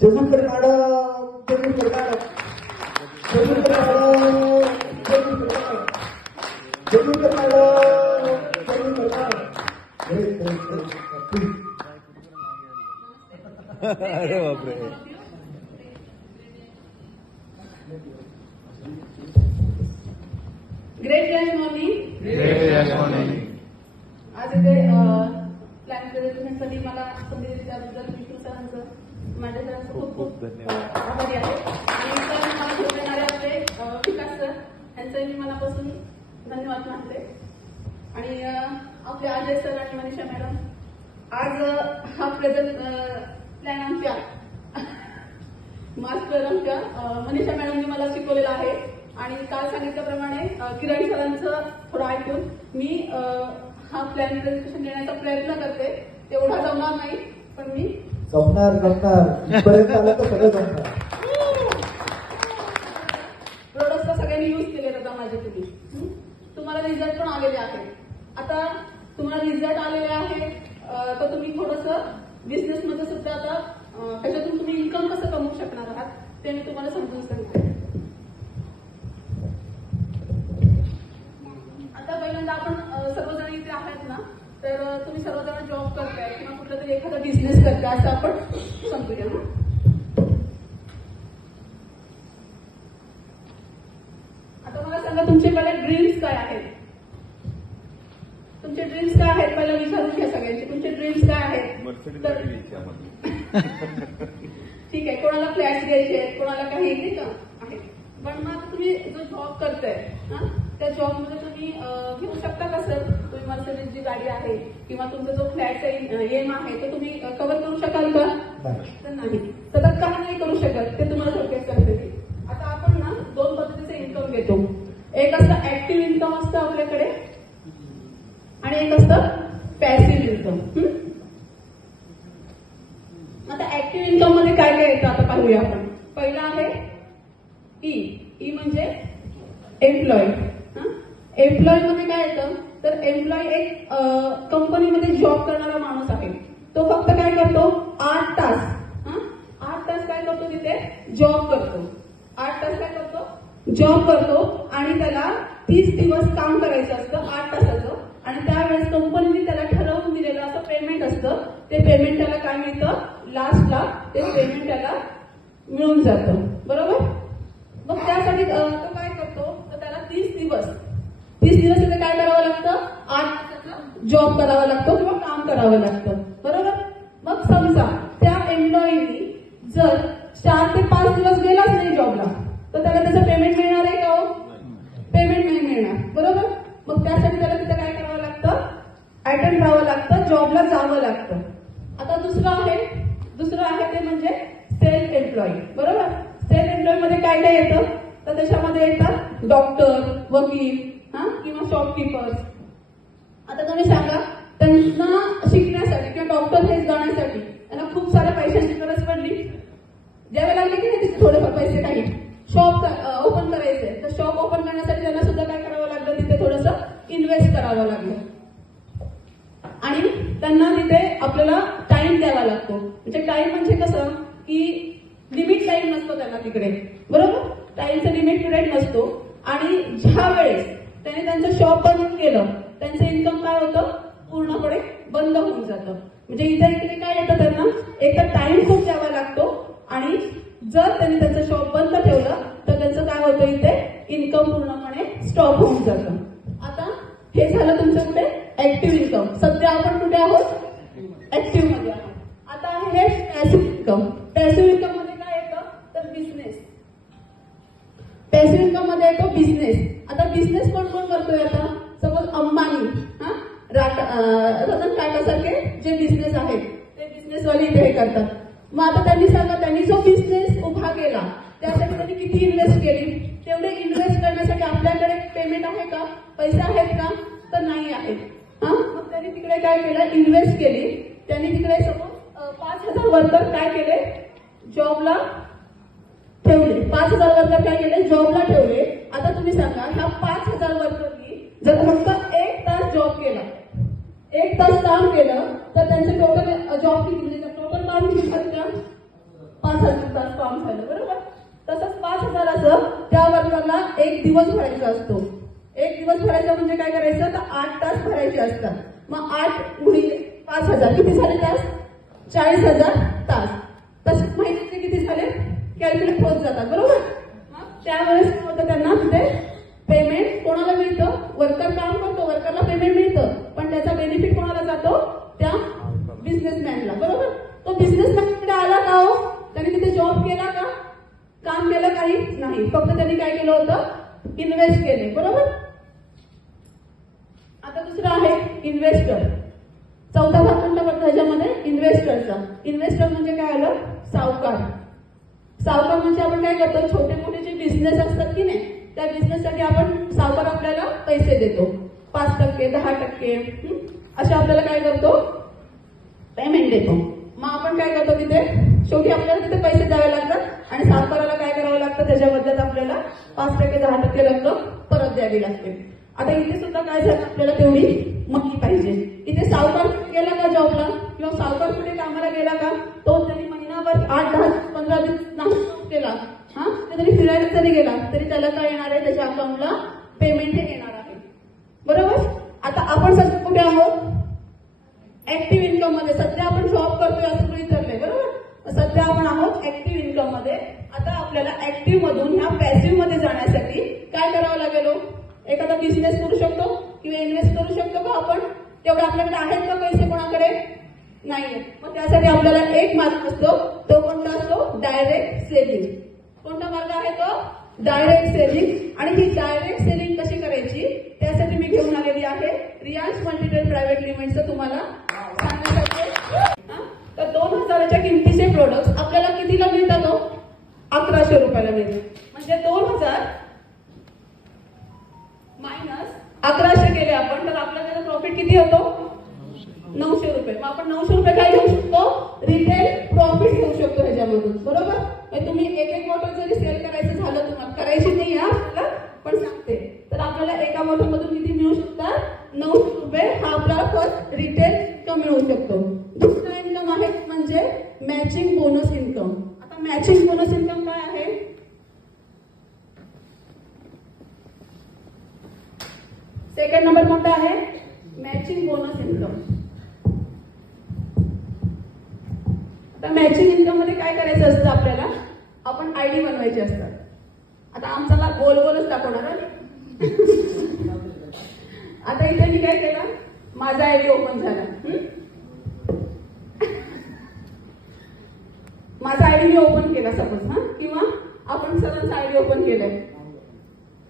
जगूकर madam, Jagukar madam, Jagukar madam, Jagukar madam, Jagukar madam, Jagukar madam. अरे बापरे. Great gas morning. आज इथे प्लॅन प्रेझेंटेशनसाठी मला संधी दिली त्याबद्दल विष्णू सरांचं, माझ्या सरांचं खूप खूप आभारी आहे. आणि सर मला घेऊन येणारे आपले विकास सर यांचंही मी मनापासून धन्यवाद मानते. आणि आपले अजय सर आणि मनीषा मॅडम, आज हा प्रेझेंट प्लॅन आमच्या मास्टर आमच्या मनीषा मॅडमने मला शिकवलेला आहे. आणि काल सांगितल्याप्रमाणे किरण सरांचं थोडं ऐकून मी हा प्लॅन प्रेझेंटेशन देण्याचा प्रयत्न करते. तेवढा जमणार नाही, पण मी जमणार इथपर्यंत आलं तर सगळं जमणार. प्रोडक्ट सगळ्यांनी युज केले होता माझे. तुम्हाला रिझल्ट पण आलेले आहेत. आता तुम्हाला रिझल्ट आलेले आहे तर तुम्ही थोडंसं बिझनेसमध्ये सुद्धा आता त्याच्यातून तुम्ही इन्कम कसं कमवू शकणार आहात ते मी तुम्हाला समजून सांगते. आता पहिल्यांदा आपण सर्वजण इथे आहेत ना, तर तुम्ही सर्वजण जॉब करताय किंवा कुठला तरी एखादा बिझनेस करताय असं आपण समजूया ना. आता मला सांगा तुमच्याकडे ड्रीम्स काय आहेत? तुमचे ड्रीम्स काय आहेत? पहिला विचारून घ्या सगळ्यांचे, तुमचे ड्रीम्स काय आहेत? ठीक आहे, कोणाला फ्लॅट्स घ्यायचे आहेत, कोणाला काही नाही का आहे. पण मग आता तुम्ही जो जॉब करताय ना, त्या जॉबमध्ये तुम्ही घेऊ शकता का सर? तुम्ही मर्सिडीज जी गाडी आहे किंवा तुमचा जो फ्लॅटचा एम आहे तो तुम्ही कव्हर करू शकाल का? तर नाही. सतत का नाही करू शकत ते तुम्हाला थोडक्यात सांगते. आता आपण ना दोन पद्धतीचे इन्कम घेतो. एक असतं ऍक्टिव्ह इन्कम असतं आपल्याकडे आणि एक असतं पॅसिव्ह इन्कम. आता ऍक्टिव्ह इन्कम मध्ये काय काय येतं आता पाहूया आपण. पहिला आहे ई म्हणजे एम्प्लॉय. एम्प्लॉय मध्ये काय येतं तर एम्प्लॉय एक कंपनीमध्ये जॉब करणारा माणूस आहे. तो फक्त काय करतो 8 तास 8 तास काय करतो तिथे जॉब करतो. 8 तास काय करतो जॉब करतो आणि त्याला 30 दिवस काम करायचं असतं 8 तासाचं. आणि त्यावेळेस कंपनीने त्याला ठरवून दिलेलं असं पेमेंट असतं. ते पेमेंट त्याला काय मिळतं लास्टला, ते पेमेंट त्याला मिळून जातं. बरोबर. मग त्यासाठी तो काय करतो तर त्याला 30 दिवस तिथे काय करावं लागतं 8 तासाचा जॉब करावा लागतो किंवा काम करावं लागतं. बरोबर. मग समजा त्या एम्प्लॉईनी जर 4 ते 5 दिवस गेलाच नाही जॉबला तर त्याला त्याचं पेमेंट मिळणार आहे का? पेमेंट नाही मिळणार. बरोबर. मग त्यासाठी त्याला तिथे काय करावं लागतं अटेंड राहावं लागतं, जॉबला जावं लागतं. आता दुसरं आहे ते म्हणजे सेल्फ एम्प्लॉई. बरोबर. सेल्फ एम्प्लॉई मध्ये काय काय येतं तर त्याच्यामध्ये येतात डॉक्टर, वकील किंवा शॉपकीपर्स. आता तुम्ही सांगा त्यांना शिकण्यासाठी किंवा डॉक्टर हे जाण्यासाठी त्यांना खूप साऱ्या पैशांची गरज पडली, द्यावे लागले की नाही तिथे थोडेफार पैसे. काही शॉप ओपन करायचंय तर शॉप ओपन करण्यासाठी त्यांना सुद्धा काय करावं लागलं तिथे थोडंसं इन्व्हेस्ट करावं लागलं. आणि त्यांना तिथे आपल्याला टाइम द्यावा लागतो. म्हणजे टाइम म्हणजे कसं की लिमिट टाइम नसतो त्यांना तिकडे. बरोबर. टाइमचा लिमिट पिरियड नसतो. आणि ज्या वेळेस त्याने त्यांचं शॉप बंद केलं त्यांचं इन्कम काय होतं पूर्णपणे बंद होऊन जातं. म्हणजे इकडे काय येतं त्यांना एक तर टाइम खूप द्यावा लागतो आणि जर त्यांनी त्यांचं शॉप बंद ठेवलं तर त्यांचं काय होतं इथे इन्कम पूर्णपणे स्टॉप होऊन जातं. आता हे झालं तुमचं कुठे ऍक्टिव्ह इन्कम. सध्या आपण कुठे आहोत ऍक्टिव्ह मध्ये आहोत. आता आहे हे पॅसिव्ह इन्कम. पॅसिव्ह इन्कम मध्ये काय येतं तर बिझनेस. पॅसिव्ह इन्कम मध्ये येतो बिझनेस. आता बिझनेस कोण कोण करतोय आता सपोज अंबानी रतन टाटा सारखे जे बिझनेस आहेत ते बिझनेसवाले इथे हे करतात. मग आता त्यांनी सांगा त्यांनी जो बिझनेस उभा केला त्यासाठी त्यांनी किती इन्व्हेस्ट केली. तेवढे इन्व्हेस्ट करण्यासाठी आपल्याकडे पेमेंट आहे का पैसे आहेत का तर नाही आहेत. मग त्यांनी तिकडे काय केलं इन्व्हेस्ट केली. त्यांनी तिकडे सपोज 5,000 वर्कर काय केले जॉबला ठेवले. 5,000 वर्कर काय केले जॉबला ठेवले. आता तुम्ही सांगा ह्या 5,000 वर्करनी जर फक्त 1 तास जॉब केला 1 तास काम केलं तर त्यांचे टोटल जॉब किती म्हणजे टोटल काम किती झालं 5,000 तास काम झालं, बरोबर. तसंच 5,000 त्या वर्गाला एक दिवस भरायचा असतो. एक दिवस भरायचा म्हणजे काय करायचं, तर 8 तास भरायचे असतात. मग 8 गुणिले 5,000 किती झाले तास, 40,000 तास. तसेच महिन्याचे किती झाले, कॅल्क्युलेट होत जातात, बरोबर. त्यावेळेस काय होतं, त्यांना तिथे पेमेंट कोणाला मिळतं, वर्कर काम करतो, वर्करला पेमेंट मिळतं, पण त्याचा बेनिफिट कोणाला जातो, त्या बिझनेसमॅनला, बरोबर. तो बिझनेसमॅनकडे आला का हो, त्याने तिथे जॉब केला का, काम केलं काही नाही, फक्त त्यांनी काय केलं होतं, इन्व्हेस्ट केले, बरोबर. आता दुसरं आहे इन्व्हेस्टर. चौथा भाग कोणता पडतो ह्याच्यामध्ये, इन्व्हेस्टरचा. इन्व्हेस्टर म्हणजे काय आलं, सावकार. सावकार म्हणजे आपण काय करतो, छोटे मोठे जे बिझनेस असतात की नाही, त्या बिझनेससाठी आपण सावकार आपल्याला पैसे देतो, 5%, 10%, असे आपल्याला काय करतो, पेमेंट देतो. मग आपण काय करतो, तिथे शेवटी आपल्याला तिथे पैसे द्यावे लागतात आणि सावकाराला काय करावं लागतं, त्याच्या बदल्यात आपल्याला 5%, 10% रक्कम परत द्यावी लागते. आता इथे सुद्धा काय झालं, आपल्याला तेवढी मक्की पाहिजे. इथे सावकार गेला का जॉबला, किंवा सावकार कुठे कामाला गेला का, तो त्यांनी महिनाभर 8, 10, 15 दिवस नाही केला, तरी फिरायला जरी गेला तरी त्याला काय येणार आहे, त्याच्या अकाउंटला पेमेंट हे येणार आहे, बरोबर. आता आपण सध्या कुठे आहोत, ऍक्टिव्ह इन्कम मध्ये. सध्या आपण जॉब करतोय असं गृहीत धरलंय, बरोबर. सध्या आपण आहोत ऍक्टिव्ह इन्कम मध्ये. आता आपल्याला ऍक्टिव्ह मधून ह्या पॅसिव्ह मध्ये जाण्यासाठी काय करावं लागेल, एखादा बिझनेस करू शकतो किंवा इन्व्हेस्ट करू शकतो का आपण, तेवढे आपल्याकडे आहेत का पैसे, कोणाकडे नाहीये. मग त्यासाठी आपल्याला एक मार्ग असतो, तो कोणता असतो, डायरेक्ट सेलिंग. कोणता मार्ग आहे तो, डायरेक्ट सेलिंग. आणि ही डायरेक्ट सेलिंग कशी करायची, त्यासाठी मी घेऊन आलेली आहे रिलायन्स मल्टीट्रेड प्रायव्हेट लिमिटेडचं तुम्हाला सांगण्यासाठी. तर 2,000च्या किमतीचे प्रोडक्ट आपल्याला कितीला मिळतात, 1100 रुपयाला मिळतात. म्हणजे 2,000 मायनस 1100 केले आपण, तर आपल्याला त्याचा प्रॉफिट किती होतो, 900 रुपये. मग आपण 900 रुपये काय घेऊ शकतो, रिटेल प्रॉफिट घेऊ शकतो ह्याच्यामधून, बरोबर. तुम्ही एक बॉटल जरी सेल करायचं झालं, तुम्हाला करायची नाही आपल्याला, पण सांगते, तर आपल्याला एका बॉटल मधून किती मिळू शकतात, 900 रुपये. हा आपला फर्स्ट रिटेल इन्कम मिळू शकतो. दुसरा इन्कम आहे म्हणजे मॅचिंग बोनस इन्कम. आता मॅचिंग बोनस इन्कम काय आहे, सेकंड नंबर कोणता आहे, मॅचिंग बोनस इन्कम. आता मॅचिंग इन्कम मध्ये काय करायचं असतं, आपल्याला आपण आयडी बनवायचे असतात. आता आमच्याला गोल गोलच दाखवणार. आता इथे मी काय केलं, माझा आयडी ओपन झाला. माझा आयडी मी ओपन केला सपोज, किंवा आपण सरांचा आयडी ओपन केलाय,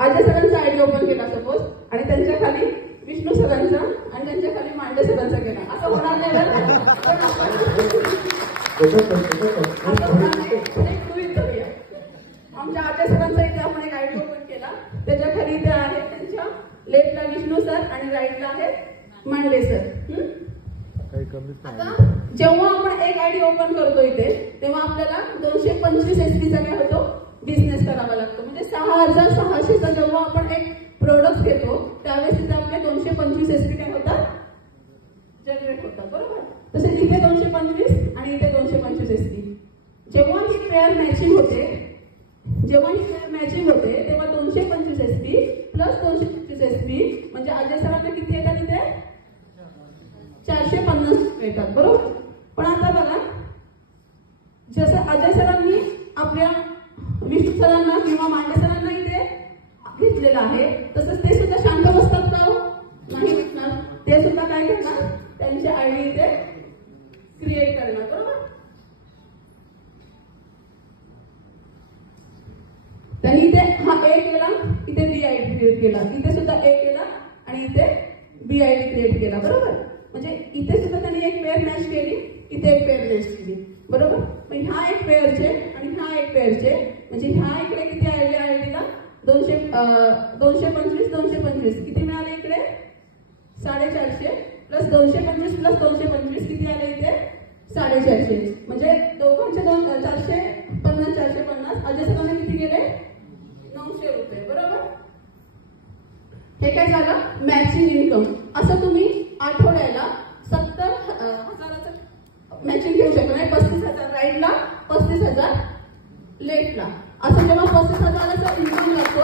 अजय सरांचा आयडी ओपन केला सपोज, आणि त्यांच्या खाली विष्णू सरांचा आणि त्यांच्या खाली मांडे सरांचा केला. असं होणार नाही ना, पण आमच्या अजय सरांचा इथे आपण एक आयडी ओपन केला, त्याच्या खाली इथे आहे त्यांच्या लेफ्टला विष्णू सर आणि राईटला आहे मांडे सर. आता जेव्हा आपण एक आयडी ओपन करतो इथे, तेव्हा आपल्याला 225 SPचा काय होतो, बिझनेस करावा लागतो. म्हणजे 6,600चा जेव्हा आपण एक प्रोडक्ट घेतो, त्यावेळेस तिथे आपले 225 SP काय होतात, जनरेट होतात, बरोबर. तसेच इथे 225 आणि इथे 225 SP. जेव्हा ही पेअर मॅचिंग होते, तेव्हा 225 SP प्लस 225 SP म्हणजे अजय सरांना किती येतात, इथे 450 येतात, बरोबर. पण आता बघा, जसं अजय सरांनी आपल्या विष्णू सरांना किंवा मांडे सरांना इथे घेतलेलं आहे, तसंच ते सुद्धा शांत बसतात का, नाही बसणार. ते सुद्धा काय करणार, त्यांची आयडी इथे क्रिएट करणार, बरोबर. त्यांनी इथे हा ए केला, इथे बी आयडी क्रिएट केला, इथे सुद्धा ए केला आणि इथे बी आयडी क्रिएट केला, बरोबर. म्हणजे इथे सुद्धा त्यांनी एक पेअर मॅच केली, इथे एक पेअर मॅच केली, बरोबर. मग ह्या एक पेअरचे आणि ह्या एक पेअरचे, म्हणजे ह्या इकडे किती आले आयडीला, 225 किती मिळाले इकडे, 450 प्लस 225 प्लस 225 किती आले इथे, 450. म्हणजे दोघांचे 450 450. अजय सरांना किती गेले, 900 रुपये, बरोबर. हे काय झालं, मॅचिंग इन्कम. असं तुम्ही आठवड्याला 70,000चं मॅचिंग घेऊ शकता. 35,000 राईटला, 35,000 लेटला. असं जेव्हा 35,000चा इन्कम लागतो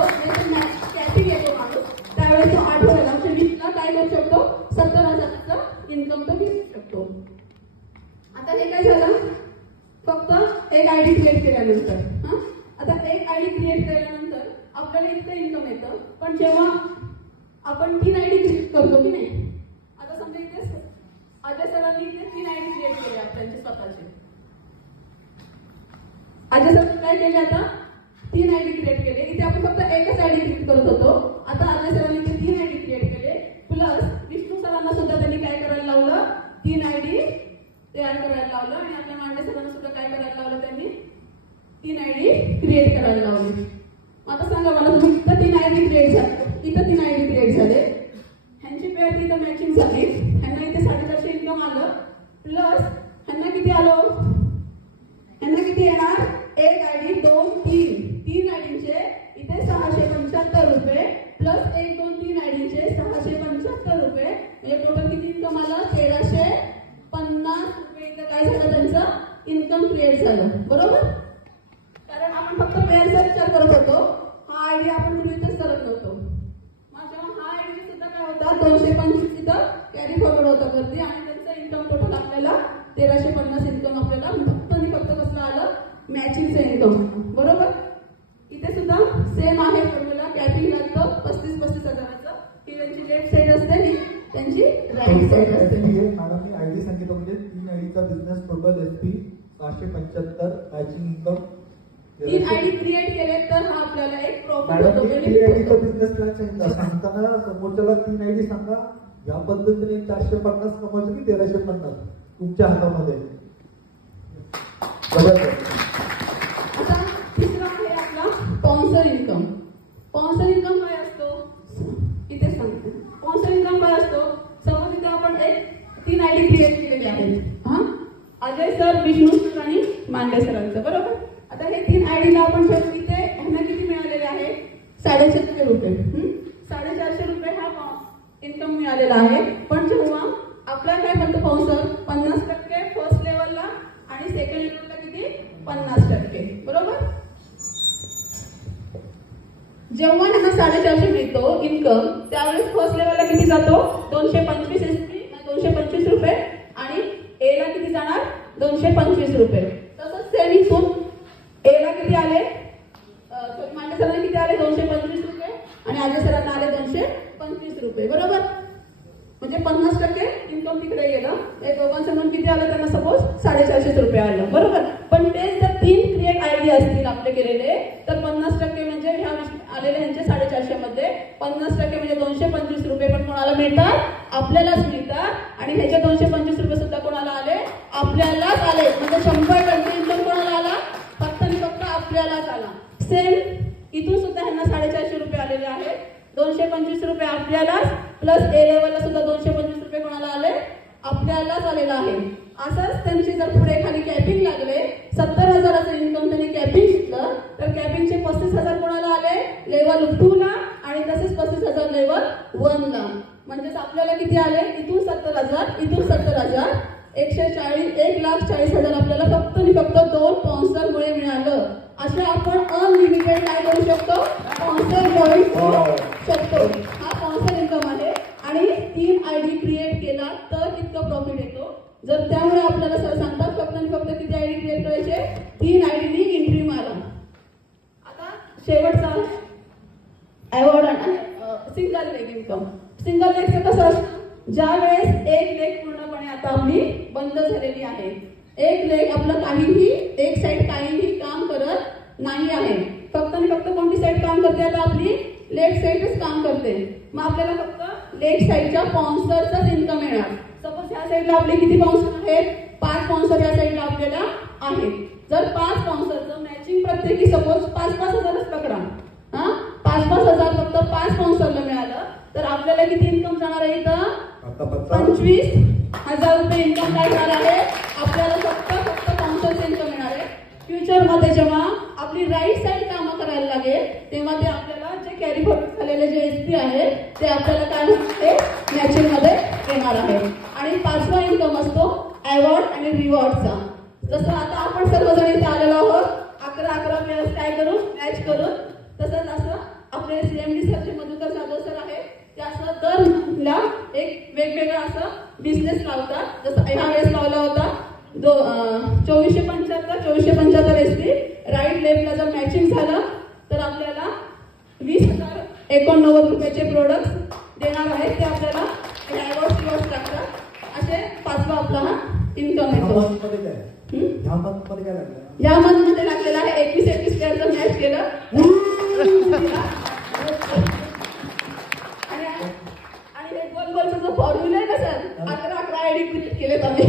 कॅपिंग येतो माणूस त्यावेळेस तो आठवड्याला म्हणजे वीकला काय करू शकतो 70,000चा इन्कम तो घेऊ शकतो. आता हे काय झालं फक्त एक आयडी क्रिएट केल्यानंतर. आता एक आयडी क्रिएट केल्यानंतर आपल्याला इतकं इन्कम येतं. पण जेव्हा आपण 3 आयडी क्रिएट करतो की नाही. आता समजा इथे अजय सरांनी इथे 3 आयडी क्रिएट केल्या त्यांचे स्वतःचे. अजय सर काय केले आता 3 आयडी क्रिएट केले. इथे आपण फक्त एकच आयडी क्रिएट करत होतो. आता अजय सरांनी इथे 3 आयडी क्रिएट केले. प्लस विष्णू सरांना सुद्धा त्यांनी काय करायला लावलं 3 आयडी तयार करायला लावलं. आणि आपल्या मांडे सरांना सुद्धा काय करायला लावलं त्यांनी 3 आयडी क्रिएट करायला लावली. आता सांगा मला तुम्ही इथं 3 आयडी क्रिएट झाले इथं 3 आयडी क्रिएट झाले. ह्यांची पेअर इथं मॅचिंग झाली. ह्यांना इथे 450 इन्कम आलं. प्लस ह्यांना किती आलं ह्यांना किती येणार 1 आयडी 2 3 आयडीचे इथे 675 रुपये प्लस 1 2 3 आयडीचे 675 रुपये म्हणजे टोटल किती इन्कम आलं 1350 रुपये. इथं काय झालं त्यांचं इन्कम क्रिएट झालं. बरोबर. कारण आपण फक्त पेअरचा विचार करत होतो. हा आयडी आपण गृहीतच करत नव्हतो. मग जेव्हा हा आयडी सुद्धा काय होता 225 इथं कॅरी फॉरवर्ड होता करते आणि त्यांचं इन्कम टोटल आपल्याला 1350 इन्कम आपल्याला फक्त आणि फक्त कसं आलं मॅचिंगचं इन्कम. बरोबर. इथे सुद्धा सेम आहे फॉर्म्युला. कॅपिंग लागतं 35,000चं. ही त्यांची लेफ्ट साईड असते त्यांची राईट साईड असते. मॅडमनी आयडी सांगितलं म्हणजे 3 आयडीचा business total SP 675 matching income. 3 ID create केले तर हा आपल्याला एक प्रॉफिट मॅडम होतो. 3 आयडीचा बिझनेस प्लॅन सांगितलं सांगताना समोरच्याला 3 आयडी सांगा या पद्धतीने 450 कमवायचं की 1350 तुमच्या हातामध्ये. आता तिसरा आहे आपला स्पॉन्सर इन्कम. स्पॉन्सर इन्कम काय असतो इथे सांगते. स्पॉन्सर इन्कम काय असतो समज इथे आपण एक 3 आयडी क्रिएट केलेली आहे. अजय सर विष्णू सर आणि मांडे सरांचं. बरोबर. आता हे 3 आयडीला आपण ठेवू. इथे ह्यांना किती मिळालेले आहे 450 रुपये. 450 रुपये हा इन्कम मिळालेला आहे. पण जेव्हा आपल्याला काय म्हणतो स्पॉन्सर 50% फर्स्ट लेवलला आणि सेकंड लेवलला किती 50%. बरोबर. जेव्हा ह्यांना 450 मिळतो इन्कम त्यावेळेस फर्स्ट लेवलला किती जातो 225 एसपी 225 रुपये आणि ए ला किती जाणार 225 रुपये. तसंच सेम इथून ए ला किती आले मांडे सरांना किती आले 225 रुपये आणि अजय सरांना आले 225 रुपये. बरोबर. म्हणजे 50% इन्कम तिकडे गेलं. हे दोघांचं म्हणून किती आलं त्यांना सपोज 450 रुपये आलं. बरोबर. पण तेच जर 3 क्रिएट आयडी असतील आपले केलेले तर 50% म्हणजे ह्या आलेले ह्यांचे 450 मध्ये 50% म्हणजे 225 रुपये पण कोणाला मिळतात आपल्यालाच मिळतात. आणि ह्याचे 225 रुपये सुद्धा कोणाला आले आपल्यालाच आले. म्हणजे 100% इन्कम कोणाला आला फक्त आणि फक्त आपल्यालाच आला. सेम इथून सुद्धा ह्यांना 450 रुपये आलेले आहेत. 225 रुपये आपल्यालाच प्लस ए लेवलला सुद्धा 225 रुपये कोणाला आले आपल्यालाच आलेला आहे. असंच त्यांची जर पुढे खाली कॅपिंग लागले 70,000चं इन्कम त्यांनी कॅपिंग घेतलं तर कॅपिंगचे 35,000 कोणाला आले लेवल 2 ला आणि तसेच 35,000 लेवल 1 ला. म्हणजेच आपल्याला किती आले इथून 70,000 इथून 70,000 1,40,000 आपल्याला फक्त आणि फक्त 2 स्पॉन्सरमुळे मिळालं. असे आपण अनलिमिटेड काय करू शकतो स्पॉन्सर जॉईन करू शकतो. हा स्पॉन्सर इन्कम आहे. आणि 3 आयडी क्रिएट केला तर इतकं प्रॉफिट येतो. जर त्यामुळे आपल्याला सर सांगतात फक्त आणि फक्त किती आयडी क्रिएट करायचे 3 आयडीनी एंट्री मारा. आता शेवटचा अवॉर्ड आणि सिंगल लेग इन्कम. सिंगल लेगचं कसं असतं ज्या वेळेस एक लेग पूर्णपणे आता आपली बंद झालेली आहे. एक लेग आपलं काहीही एक साईड काहीही काम करत नाही आहे. फक्त आणि फक्त कोणती साईड काम करते आता आपली लेफ्ट साईडच काम करते. मग आपल्याला फक्त लेफ्ट साईडच्या स्पॉन्सरचाच इन्कम येणार. सपोज ह्या साईडला आपले किती स्पॉन्सर आहेत 5 स्पॉन्सर या साईडला आपल्याला आहेत. जर 5 स्पॉन्सरचं मॅचिंग प्रत्येकी सपोज 5-5 हजारच पकडा. 5-5 फक्त 5 स्पॉन्सरला मिळालं तर आपल्याला किती इन्कम जाणार आहे इथं 25,000 रुपये इन्कम काय जाणार आहे आपल्याला फक्त स्पॉन्सरचं इन्कम मिळणार आहे. फ्युचरमध्ये जेव्हा आपली राईट साईड कामं करायला लागेल तेव्हा ते आपल्याला जे कॅरी फॉरवर्ड झालेले जे एसपी आहे ते आपल्याला काय होते मॅचिंग मध्ये येणार आहे. आणि 5वा इन्कम असतो अवॉर्ड आणि रिवॉर्डचा. जसं आता आपण सर्वजण इथे आलेलो आहोत 11 प्लेयर्स काय करून मॅच करून, तसंच असं आपले CMD सर जे मधुकर जाधव सर आहे ते असं दर monthला एक वेगवेगळा असं बिझनेस लावतात. जसं ह्या वेळेस लावला होता 2475 SP राईट लेफ्टला जर मॅचिंग झालं तर आपल्याला 20,089 रुपयाचे प्रोडक्ट्स देणार आहेत. ते आपल्याला ॲडव्हान्स किंवा लागतात. असे 5वा आपला हा इन्कम येतो. या मंथमध्ये लागलेला आहे 21 प्लेअरचं मॅच केलं आणि हे गोलचा जो फॉर्म्युला आहे ना सर 11 आयडी क्रिएट केलेत आम्ही.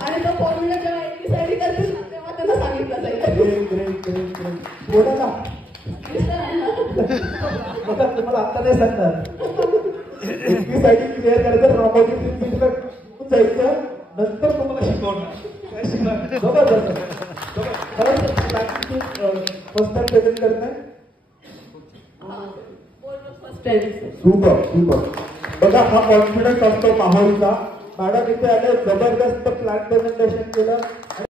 आणि तो फॉर्म्युला जेव्हा 21 आयडी करतील तेव्हा त्यांना सांगितलं जाईल. तुम्हाला आता नाही सांगणार 21 आयडी क्लिअर करायचं, रामोजी जायचं, नंतर तुम्हाला शिकवणार काय शिकणार. फर्स्ट टाइम प्रेझेंट करताय. Super super. बघा हा कॉन्फिडन्स असतो माहोलचा. मॅडम इथे आले, जबरदस्त प्लॅन प्रेझेंटेशन केलं.